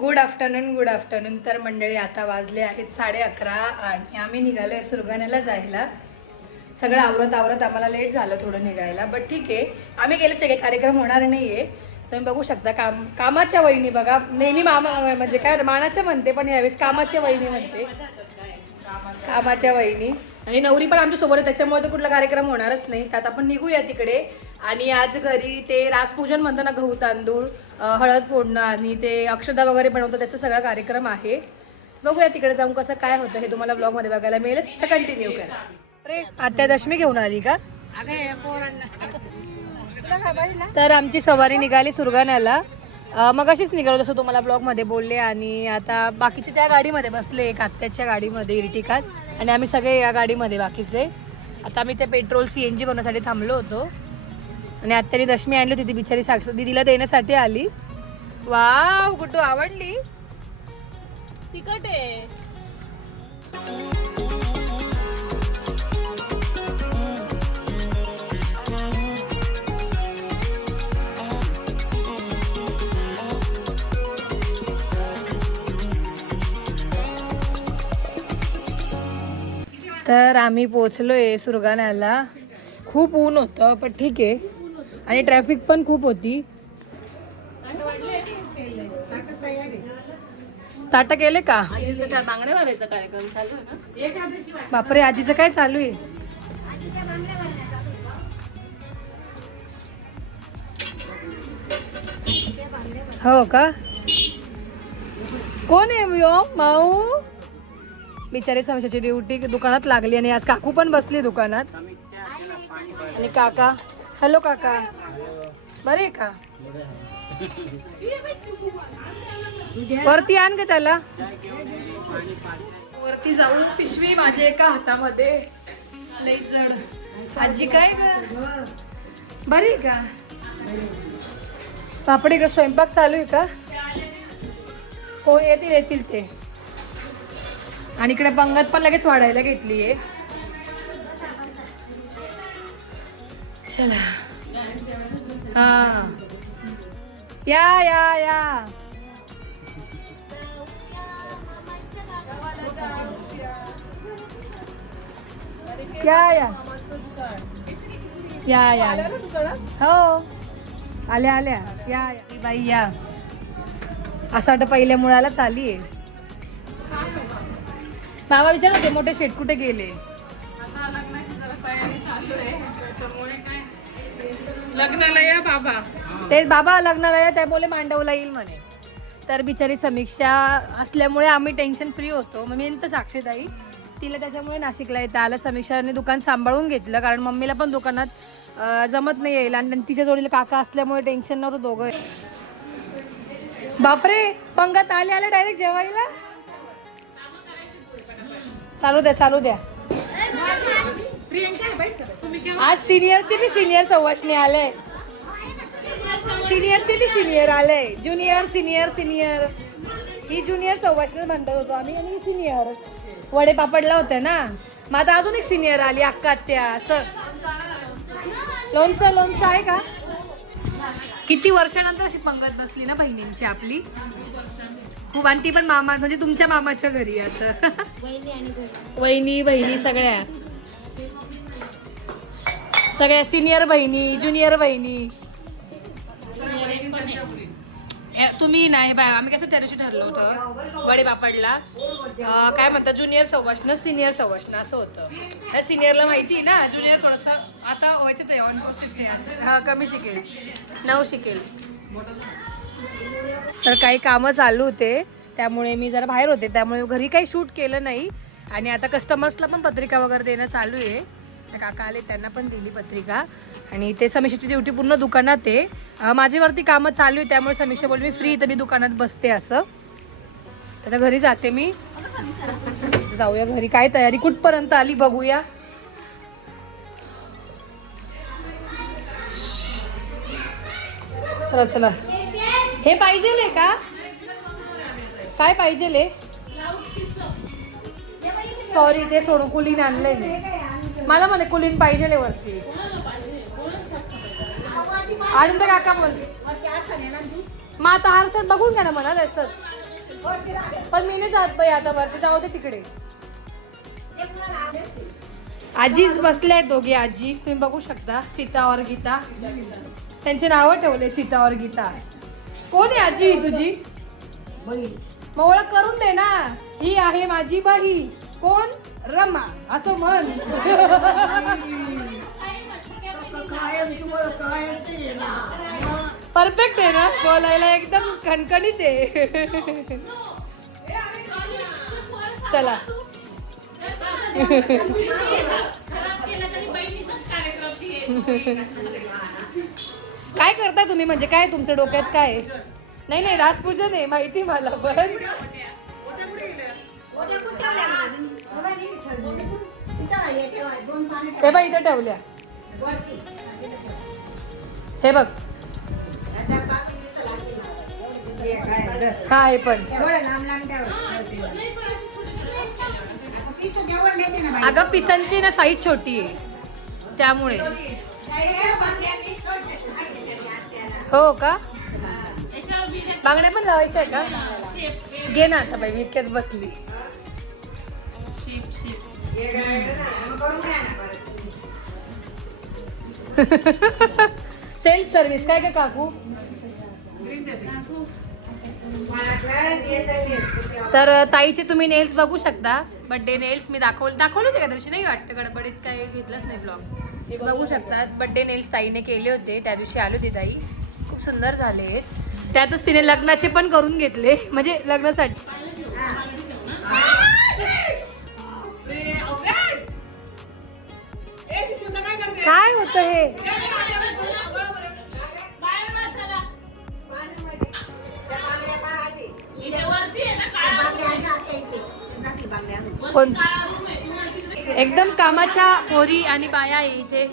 Good afternoon. तर मंडळी आता वाजले आहेत 11:30 आणि आम्ही निघालो आहे सुरगाण्याला जायला. सगळं आवरत आम्हाला लेट झालं थोडं निघायला, बट ठीक आहे. आम्ही गेले सगळे कार्यक्रम होणार नाही आहे. तुम्ही बघू शकता कामाच्या वहिनी बघा. नेहमी मामा म्हणजे काय मानाच्या म्हणते, पण यावेळेस कामाच्या वहिनी म्हणते. कामाच्या वहिनी आणि नवरी पण आमच्यासोबत आहे, त्याच्यामुळे तर कुठला कार्यक्रम होणारच नाही. त्यात आपण निघूया तिकडे. आणि आज घरी ते रासपूजन म्हणतं ना, गहू तांदूळ हळद फोडणं आणि ते अक्षदा वगैरे बनवतं, त्याचा सगळा कार्यक्रम आहे. बघूया तिकडे जाऊन कसं काय होतं हे तुम्हाला ब्लॉगमध्ये बघायला मिळेल, तर कंटिन्यू करा. अरे आत्या दशमी घेऊन आली का? तर आमची सवारी निघाली सुरगाण्याला. मग अशीच निघालो जसं तुम्हाला ब्लॉगमध्ये बोलले. आणि आता बाकीचे त्या गाडीमध्ये बसले, एक आत्याच्या गाडीमध्ये इर्टिकात, आणि आम्ही सगळे या गाडीमध्ये बाकीचे. आता आम्ही ते पेट्रोल CNG बनवण्यासाठी थांबलो होतो. आणि आत्याने दशमी आणली होती, ती बिचारी साक्षी दीदीला देण्यासाठी आली. वाव गुड्डू, आवडली? तिखट आहे. तर आम्ही पोचलोय सुरगाण्याला. खूप ऊन होतं, पण ठीक आहे. आणि ट्रॅफिक पण खूप होती. ताटं केले का? बांगड्या भरायचा कार्यक्रम चालू आहे ना. बापरे, आजीचं काय चालू आहे? हो का? कोण आहे यो माऊ? बिचारी समीक्षाची ड्युटी दुकानात लागली आणि आज काकू पण बसली दुकानात. आणि काका, हॅलो काका, बरे का? वरती आण का त्याला. वरती जाऊन पिशवी माझ्या एका हातामध्ये, लई जड. आजी काय ग, बरी का? बापडे का स्वयंपाक चालू आहे का? कोण येतील ते. आणि इकडे पंगत पण लगेच वाढायला घेतली आहे. चला हा, या या या. या हो, आल्या या बाई या. असं वाटतं पहिल्या मुळालाच आली आहे. बाबा विचार होते मोठे शेट कुठे गेले. लग्नाला या बाबा. ते बाबा लग्नाला या, त्यामुळे मांडवला येईल म्हणे. तर बिचारी समीक्षा असल्यामुळे आम्ही टेन्शन फ्री होतो. मग मी तर साक्षीदाई तिला त्याच्यामुळे नाशिकला येतं आलं. समीक्षाने दुकान सांभाळून घेतलं, कारण मम्मीला पण दुकानात जमत नाही येईल. आणि तिच्या जोडीला काका असल्यामुळे टेन्शन नव्हतं दोघं. बापरे, पंगत आले डायरेक्ट जेवायला. चालू द्या. आज सिनियरचे बी सिनियर सवाशणी आले. सिनियरचे बी सिनियर आले. ज्युनियर सिनियर ही ज्युनियर सवाशणी म्हणतात होतो आम्ही, आणि सिनियर वडे पापडला होत्या ना. मग आता अजून एक सिनियर आली, अक्का आत्या. असं लोणचं आहे का? किती वर्षानंतर अशी पंगत बसली ना बहिणींची आपली. खूप. आणि ती पण मामा म्हणजे तुमच्या मामाच्या घरी. असं वहिनी बहिणी सगळ्या सिनियर बहिणी, ज्युनियर बहिणी. तुम्ही नाही बाय, आम्ही कसं त्या दिवशी ठरलो होतं वडे पापडला, काय म्हणतात ज्युनियर सवाष्ण सिनियर सवाष्ण असं होतं. सिनियरला माहिती ना, ज्युनियर थोडंसं आता व्हायचं ते ऑन प्रोसेस आहे असं. हा, कमी शिकेल, 9 शिकेल. तर काही कामं चालू होते त्यामुळे मी जरा बाहेर होते, त्यामुळे घरी काही शूट केलं नाही. आणि आता कस्टमर्सला पण पत्रिका वगैरे देणं चालू आहे. तर काका आले, त्यांना पण दिली पत्रिका. आणि ते समीक्षाची ड्युटी पूर्ण दुकानात आहे. माझ्यावरती कामं चालू आहे, त्यामुळे समीक्षा बोलली मी फ्री तर मी दुकानात बसते असं. आता घरी जाते मी. जाऊया घरी. काय तयारी कुठपर्यंत आली बघूया. चला हे पाहिजे का? काय पाहिजे? सॉरी, ते सोडून कुलीन आणलंय मी. मला म्हणे कुलीन पाहिजे वरती. आणून तर काका बोलले मग आता आरसात बघून घ्या ना म्हणा त्याचंच. पण मी नाही जात बाई आता वरती, जाऊ दे तिकडे. आजीच बसल्या आहेत दोघी आजी, तुम्ही बघू शकता. सीता और गीता, त्यांचे नावं ठेवले सीता और गीता. कोण आहे आजी तुझी? मग ओळख करून दे ना. ही आहे माझी बाई. कोण? रमा, असं म्हण. परफेक्ट आहे ना बोलायला, एकदम खणखणीत आहे. चला काय करता तुम्ही, म्हणजे काय तुमच्या डोक्यात काय आहे? नाही नाही, रासपूजन आहे माहिती मला. पण ते बाई इथं ठेवल्या. हे बघ, हा हे पण. अगं पिसांची ना साईज छोटी आहे त्यामुळे. हो का? बांगड्या पण लावायच्या आहे का? घे ना आता बाई, मी इतक्यात बसली. सेल्फ सर्व्हिस काय का काकू? तर ताईचे तुम्ही नेल्स बघू शकता. बड्डे नेल्स मी दाखवले होते का दिवशी, नाही वाटतं गडबडीत काय घेतलंच नाही ब्लॉग. बघू शकता बड्डे नेल्स ताईने केले होते त्या दिवशी. आलो होती ताई, खूप सुंदर झाले. त्यातच तिने लग्नाचे पण करून घेतले, म्हणजे लग्नासाठी. काय होतं हे? एकदम कामाच्या पोरी आणि बाया आहे इथे.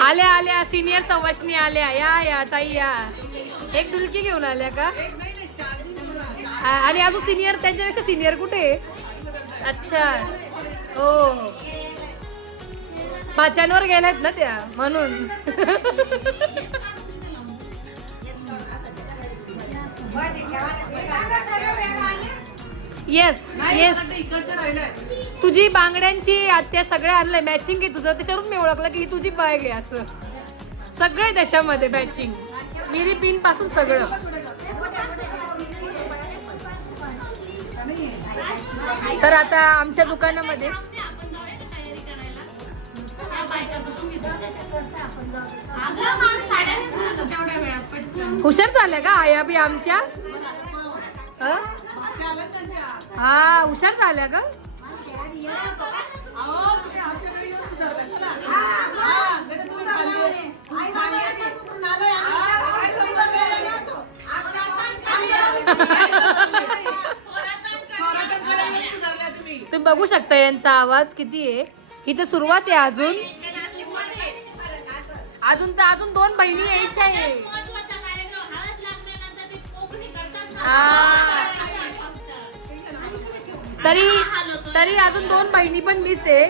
आल्या आल्या सिनियर सवाशणी आल्या. या ताई या. एक डुलकी घेऊन आल्या का? आणि अजून सिनियर, त्यांच्यापेक्षा सिनियर कुठे? अच्छा, हो, पाचांवर गेल्यात ना त्या, म्हणून. येस येस, तुझी बांगड्यांची आत्या सगळ्या आणलंय, मॅचिंग आहे तुझं. त्याच्यावरून मी ओळखलं की ही तुझी बॅग आहे. असं सगळं त्याच्यामध्ये मॅचिंग, मिरी पिन पासून सगळं. तर आता आमच्या दुकानामध्ये हुशार झाल्या का आया बी आमच्या? हा, हुशार झाल्या का? तुम्ही बघू शकता यांचा आवाज किती आहे. इथे सुरुवात आहे. अजून 2 बहिणी यायच्या आहे. तरी अजून 2 बहिणी पण मिस आहे.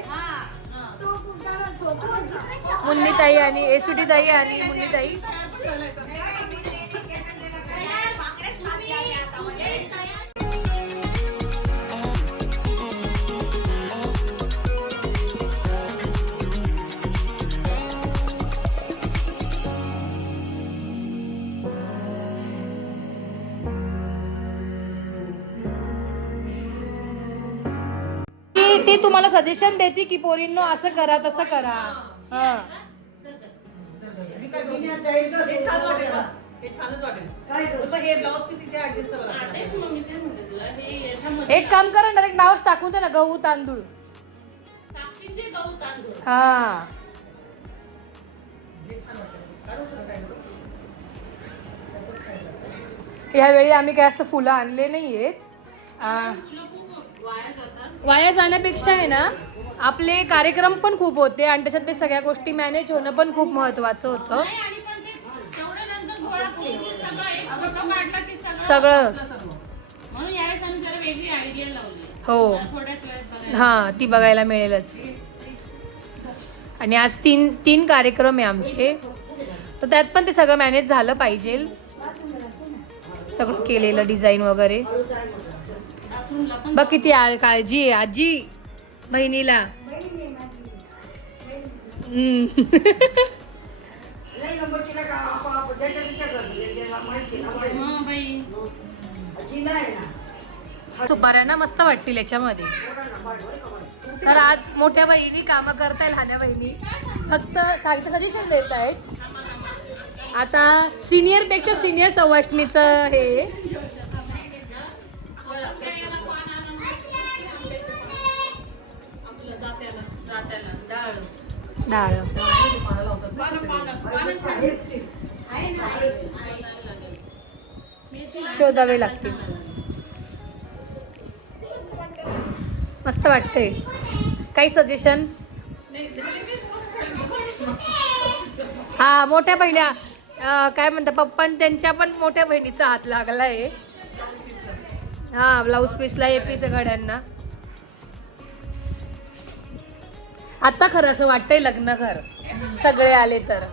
मुन्नी ताई आणि एसुटी ताई आणि मुन्नी ताई. ती तुम्हाला सजेशन देते की पोरींनो असं करा तसं करा. एक काम करा, डायरेक्ट नावच टाकून दे ना, गहू तांदूळ. हा, यावेळी आम्ही काय असं फुलं आणले नाहीयेत. वाया जाण्यापेक्षा आहे ना, आपले कार्यक्रम पण खूप होते आणि त्याच्यात ते सगळ्या गोष्टी मॅनेज होणं पण खूप महत्वाचं होतं. सगळं हो, हा, ती बघायला मिळेलच. आणि आज तीन कार्यक्रम आहे आमचे. तर त्यात पण ते सगळं मॅनेज झालं पाहिजे, सगळं केलेलं डिझाईन वगैरे. बघ किती काळजी आहे आजी बहिणीला. सुपाऱ्या ना मस्त वाटतील याच्यामध्ये. तर आज मोठ्या बहिणी कामं करताय, लहान्या बहिणी फक्त सजेशन देत आहेत. आता सिनियर पेक्षा सिनियर सवाष्णीचं हे डाळ शोधावे लागतील. मस्त वाटतंय. काही सजेशन? हा मोठ्या बहिण्या काय म्हणतात पप्पा त्यांच्या पण मोठ्या बहिणीचा हात लागलाय. हा ब्लाऊज पीसला हे पीस गड्यांना. आता खरं असं वाटतंय लग्न घर सगळे आले तर.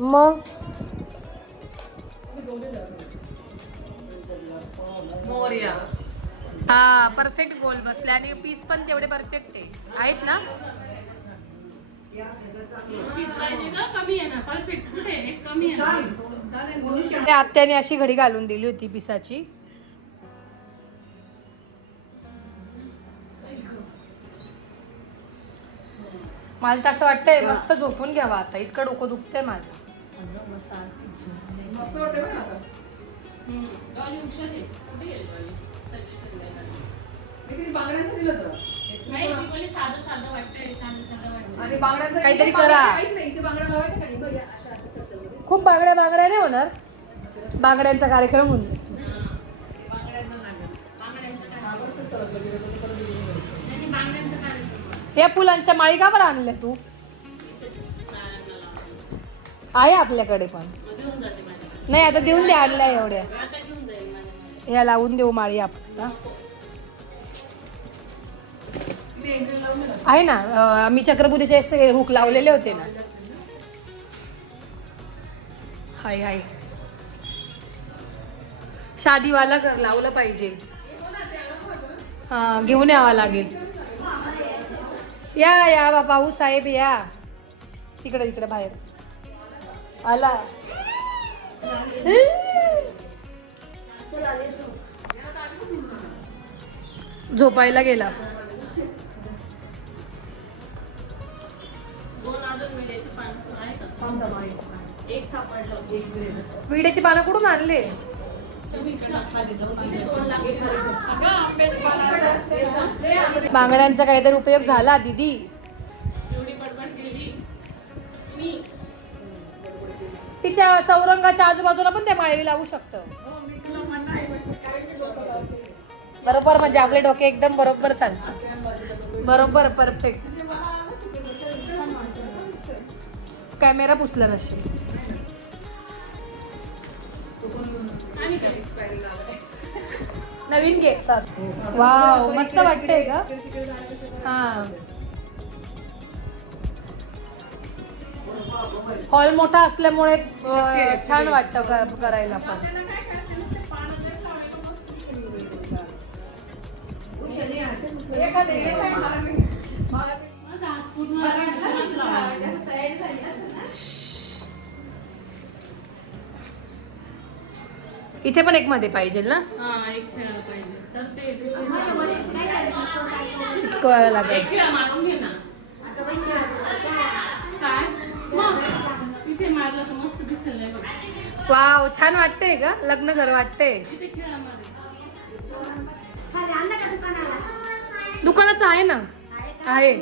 मग हा परफेक्ट गोल बसले आणि पीस पण तेवढे परफेक्ट आहेत ना. आत्याने अशी घडी घालून दिली होती पिसाची. मला तर असं वाटतंय मस्त झोपून घ्यावा आता, इतकं डोकं दुखतंय माझं. काहीतरी करा. खूप बांगड्या नाही होणार, बांगड्यांचा कार्यक्रम होऊन जाईल. या फुलांच्या माळी का बरं आणल्या तू? आहे आपल्याकडे पण नाही, आता देऊन दे. आणल्या एवढ्या ह्या लावून देऊ माळी आपल्याला. आहे ना, आम्ही चक्रपुरीचे हुक लावलेले होते ना. हाय हाय शादीवाला लावलं पाहिजे. हा घेऊन यावं लागेल. या भाऊ साहेब या तिकडे बाहेर आला. झोपायला गेला. विड्याची पानं कुठून आणले? बांगड्यांचा काहीतरी उपयोग झाला दीदी. तिच्या चौरंगाच्या आजूबाजूला पण त्या माळी लावू शकतं. बरोबर, म्हणजे आपले डोके एकदम बरोबर चालतात. बरोबर परफेक्ट. कॅमेरा पुसला नसेल. नवीन घे सर. वाव मस्त वाटतंय का? हा हॉल मोठा असल्यामुळे छान वाटतं करायला पण. इथे पण एक मध्ये पाहिजे ना. चिटकवायला लागेल. वाव छान वाटतंय का? लग्न घर वाटतंय. दुकानाचं आहे ना. आहे